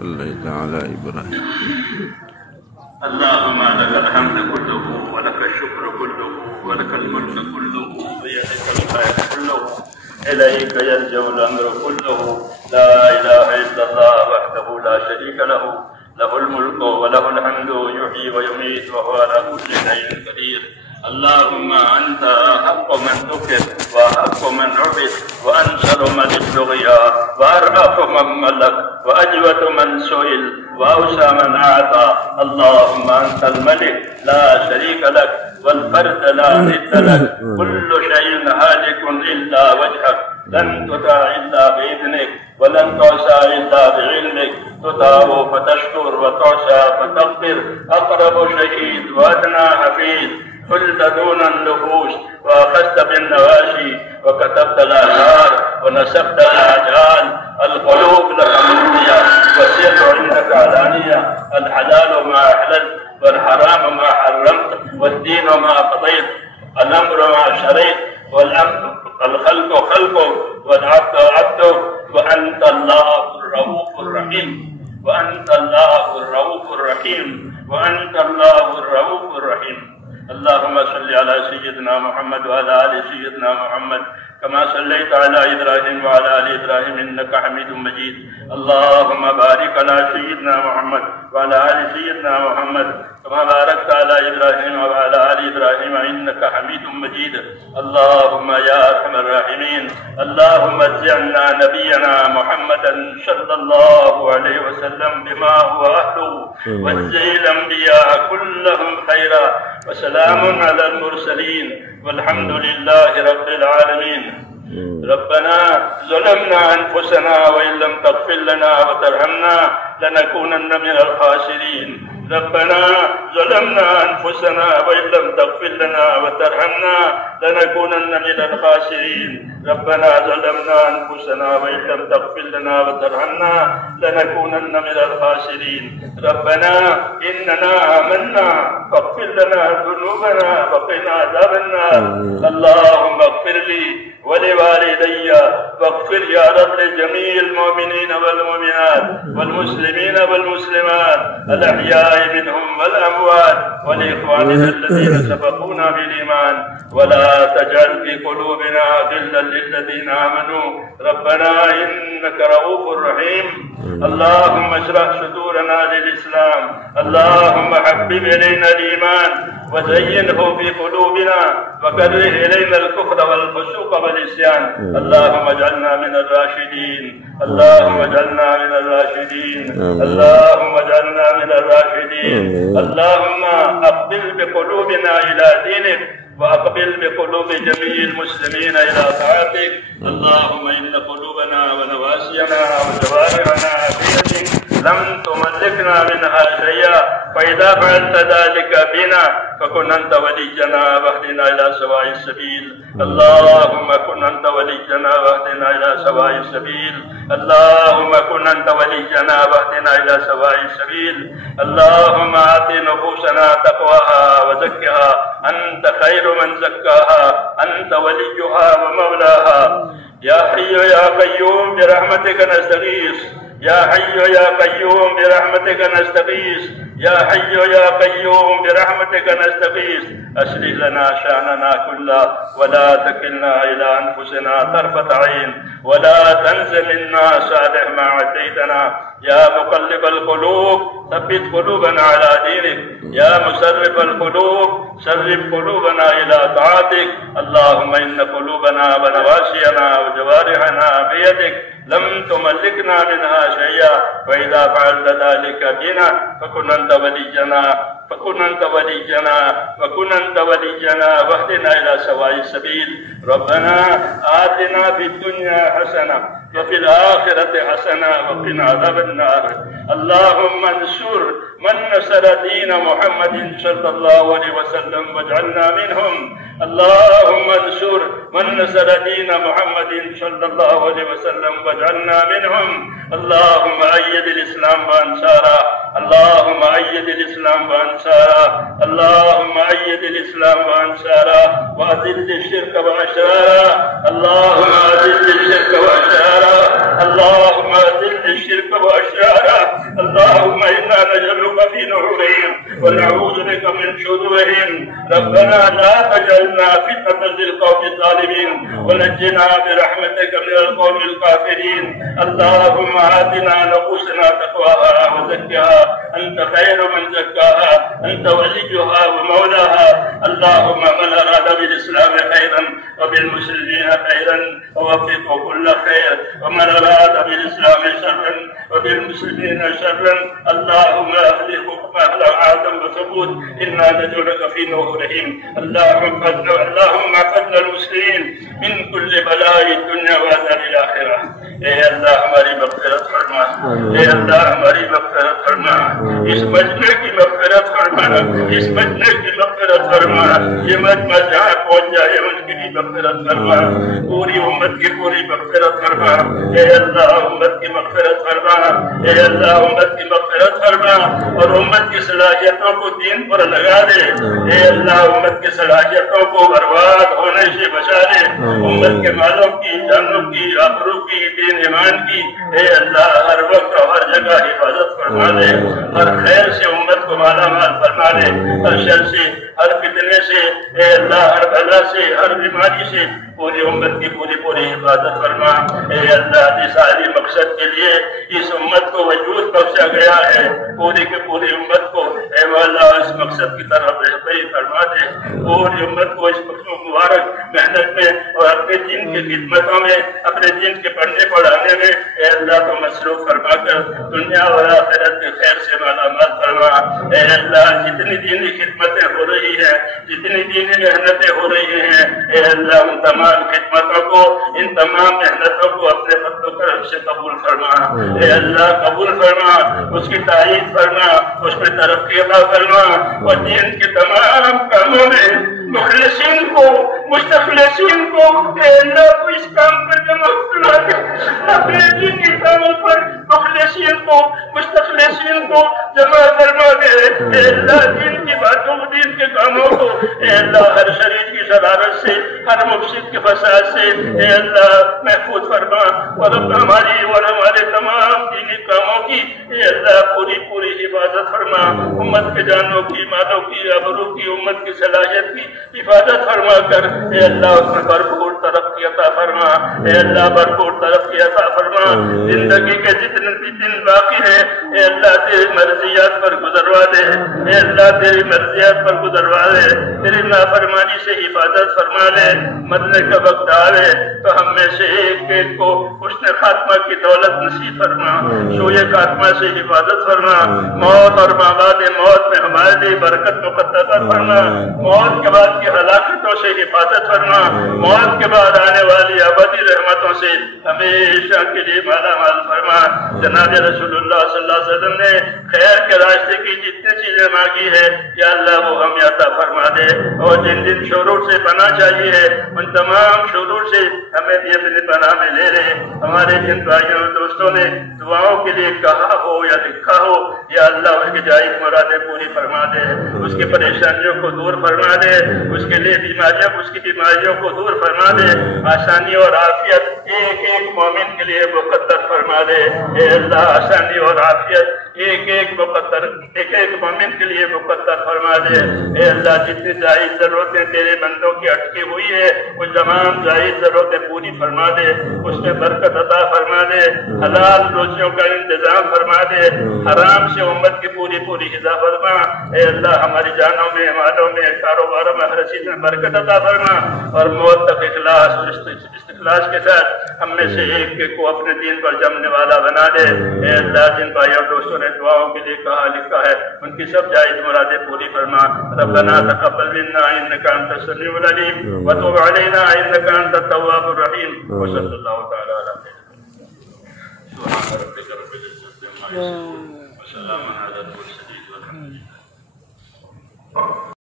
صليت على إبراهيم. اللهم لك الحمد كله ولك الشكر كله ولك الملك كله ويدك الخير كله إليك يلجأ الأمر كله لا إله إلا الله وحده لا شريك له له الملك وله الحمد يحيي ويميت وهو على كل شيء قدير. اللهم أنت أحق من ذكر وأحق من عبد وأنصر من ابتغي وأرأف من ملك وأجود من سئل وأوسع من أعطى. اللهم أنت الملك لا شريك لك والفرد لا ند لك كل شيء هالك إلا وجهك لن تطاع إلا بإذنك ولن تعصى إلا بعلمك تطاع فتشكر وتعصى فتغفر أقرب شهيد وأدنى حفيظ حلت دون النفوس وأخذت بالنواشي وكتبت الآثار ونسخت الآجال. القلوب لك مفضية والسر عندك علانية الحلال ما أحللت والحرام ما حرمت والدين ما قضيت الأمر ما شريت الخلق خلقك والعبد عبدك وأنت الله الرؤوف الرحيم وأنت الله الرؤوف الرحيم وأنت الله الرؤوف الرحيم. اللهم صل على سيدنا محمد وعلى آل سيدنا محمد كما صليت على إبراهيم وعلى آل إبراهيم إنك حميد مجيد. اللهم بارك على سيدنا محمد وعلى آل سيدنا محمد كما باركت على إبراهيم وعلى آل إبراهيم إنك حميد مجيد. اللهم يا أرحم الراحمين اللهم اجعلنا نبينا محمدا صلى الله عليه وسلم بما هو أهله واجزل الأنبياء كلهم خيرا وسلام على المرسلين والحمد لله رب العالمين. ربنا ظلمنا أنفسنا وإن لم تغفر لنا وترحمنا لنكونن من الخاسرين. ربنا ظلمنا أنفسنا وإن لم تغفر لنا وترحمنا لنكونن من الخاسرين. ربنا ظلمنا أنفسنا وإن لم تغفر لنا وترحمنا لنكونن من الخاسرين. ربنا إننا آمنا فاغفر لنا ذنوبنا وقنا عذاب النار. اللهم اغفر لي ولوالدي واغفر يا رب لجميع المؤمنين والمؤمنات والمسلمين والمسلمات الأحياء منهم والأموات ولإخواننا الذين سبقونا بالإيمان ولا تجعل في قلوبنا غلا للذين آمنوا ربنا إنك رؤوف رحيم. اللهم اشرح صدورنا للإسلام. اللهم حبب إلينا الإيمان وزينه في قلوبنا وكره إلينا الكفر والفسوق والعصيان. اللهم اجعلنا من الراشدين. اللهم اجعلنا من الراشدين. اللهم اجعلنا من الراشدين. اللهم أقبل بقلوبنا إلى دينك وأقبل بقلوب جميع المسلمين إلى طاعتك. اللهم إن قلوبنا ونواسينا وجوارحنا بيدك لم تملكنا منها شيئا فإذا فعلت ذلك بنا فكن أنت ولينا واهدنا إلى سواء السبيل. اللهم كن أنت ولينا واهدنا إلى سواء السبيل. اللهم كن أنت ولينا واهدنا إلى سواء السبيل. اللهم آت نفوسنا تقواها وزكها أنت خير من زكاها أنت وليها ومولاها. يا حي يا قيوم برحمتك نستغيث. يا حي يا قيوم برحمتك نستغيث. يا حي يا قيوم برحمتك نستغيث. أصلح لنا شأننا كله ولا تكلنا إلى أنفسنا طرفة عين ولا تنز منا صالح ما عديتنا. يا مقلب القلوب ثبت قلوبنا على دينك. يا مسرف القلوب سرف قلوبنا إلى طاعتك. اللهم إن قلوبنا ونواسينا وجوارحنا بيدك لم تملكنا منها شيئا فإذا فعلت ذلك بنا فكن أنت ولينا فكن أنت ولينا وكن أنت ولينا واهدنا إلى سواء السبيل. ربنا آتنا في الدنيا حسنة وفي الآخرة حسنة وقنا عذاب النار. اللهم انصر من نصر دين محمد صلى الله عليه وسلم واجعلنا منهم. اللهم انصر من نصر دين محمد صلى الله عليه وسلم واجعلنا منهم. اللهم أيد الإسلام وأنصاره. اللهم أيد الإسلام وأنصاره. اللهم أيد الإسلام وأنصاره وأذل الشرك وأشراره. اللهم أذل الشرك وأشراره. اللهم أذل الشرك وأشراره. ونعوذ بك من شرورهم. ربنا لا تجعلنا فتنة للقوم الظالمين ونجنا برحمتك من القوم الكافرين. اللهم آتنا نفوسنا تقواها وزكها أنت خير من زكاها أنت وليها ومولاها. اللهم من أراد بالإسلام خيرا وبالمسلمين خيرا ووفقه كل خير، ومن أراد بالإسلام شرا وبالمسلمين شرا اللهم أهله أهل عاد وثبوت. إنا ندعوك في نورهم. اللهم احفظنا المسلمين من كل بلاء الدنيا وعذاب الآخرة. اے اللہ ہماری مغفرت فرما، اے اللہ ہماری مغفرت فرما، اس مجمع کی مغفرت فرما، اس مجمع کی مغفرت فرما، یہ مجمع جہاں پہنچ جائے ان کی بھی مغفرت فرما، پوری امت کی پوری مغفرت فرما. اے اللہ امت کی مغفرت فرما، اے اللہ امت کی مغفرت فرما اور امت کی صلاحیتوں کو دین پر لگا دے. اے اللہ امت کی صلاحیتوں کو برباد ہونے سے بچا دے. امت کے مالوں کی، جانوں کی، آبرو کی، دین ایمان کی اے اللہ ہر وقت اور ہر جگہ حفاظت فرما دے. ہر خیر سے امت کو مالا مال فرما دے، ہر شر سے، ہر فتنے سے اے اللہ، ہر بلا سے، ہر بیماری سے پوری امت کی پوری حفاظت فرما. اے اللہ اس عالی مقصد کے لیے اس امت کو وجود بخشا گیا ہے، پوری کی پوری امت کو اے مولا اس مقصد کی طرف رہبری فرما دے. پوری امت کو اس مبارک محنت میں اور اپنے دین کی خدمتوں میں، اپنے دین کے پڑھنے پڑھانے میں اے اللہ کو مصروف فرما کر دنیا اور آخرت کے خیر سے مالا مال فرما. اے اللہ جتنی دینی خدمتیں ہو رہی ہیں، جتنی دینی محنتیں ہو رہی ہیں اے اللہ ان تمام خدمتوں کو، ان تمام محنتوں کو اپنے فضل و کرم سے قبول فرما. اے اللہ قبول فرما، اس کی تائید فرما، اس میں ترقی عطا فرما اور دین کے تمام کاموں میں مخلصین کو، مستخلصین کو اے اللہ کو اس کام پر جمع کرا دے. اپنے دین کے کاموں پر مخلصین کو، مستخلصین کو جمع فرما دے. اے اللہ دین کی باتوں، دین کے کاموں کو اے اللہ ہر شریر کی شرارت سے، ہر مفسد کے فساد سے اے اللہ محفوظ فرما اور ہماری اور ہمارے تمام دینی کاموں کی اے اللہ پوری حفاظت فرما. امت کے جانوں کی، مالوں کی، آبرو کی، امت کی صلاحیت کی حفاظت فرما کر اے اللہ اس میں بھرپور ترقی عطا فرما. اے اللہ بھرپور ترقی عطا فرما. زندگی کے جتنے بھی دن باقی ہیں اے اللہ تیری مرضیات پر گزروا دے. اے اللہ تیری مرضیات پر گزروا دے. تیری نافرمانی سے حفاظت فرما دے. مرنے کا وقت آئے تو ہم میں سے ایک کو حسن خاتمہ کی دولت نصیب فرما. شوئے خاتمہ سے حفاظت فرما. موت اور بعد موت میں ہمارے لیے برکت مقدر فرما. موت کے بعد کی ہلاکتوں سے حفاظت فرما. موت کے بعد آنے والی ابدی رحمتوں سے ہمیشہ کے لیے مالا مال فرما. جناب رسول اللہ صلی اللہ علیہ وسلم نے خیر کے راستے کی جتنی چیزیں مانگی ہے یا اللہ وہ ہمیں عطا فرما دے. اور جن شرور سے پناہ چاہیے ہے ان تمام شرور سے ہمیں بھی اپنی پناہ میں لے رہے. ہمارے جن بھائیوں اور دوستوں نے دعاؤں کے لیے کہا ہو یا لکھا ہو یا اللہ اس کی جائز مرادیں پوری فرما دے. اس کی پریشانیوں کو دور فرما دے. اس کے لیے اس کی بیماریوں کو دور فرما دے. آسانی اور عافیت ایک مومن کے لیے مقدر فرما دے. اے اللہ آسانی اور عافیت ایک مومن کے لیے مقدر فرما دے. اے اللہ جتنی جائز ضرورتیں تیرے بندوں کی اٹکی ہوئی ہے وہ تمام جائز ضرورتیں پوری فرما دے. اس میں برکت عطا فرما دے. حلال روزیوں کا انتظام فرما دے. حرام سے امت کی پوری حفاظت فرما. اے اللہ ہماری جانوں میں، مالوں میں، کاروباروں میں ہر چیز میں برکت عطا فرما اور موت تک اخلاص اور استخلاص کے ساتھ ہم میں سے ایک کو اپنے دین پر جمنے والا بنا دے. اے اللہ جن بھائی اور دوستوں نے دعاؤں کے لیے کہا لکھا ہے ان کی سب جائز مرادیں پوری فرما. ربنا تقبل منا انك انت السميع العليم وتب علينا انك انت التواب الرحيم وصلى الله تعالى على سبحان ربك رب العزة عما يصفون وسلام على المرسلين والحمد لله.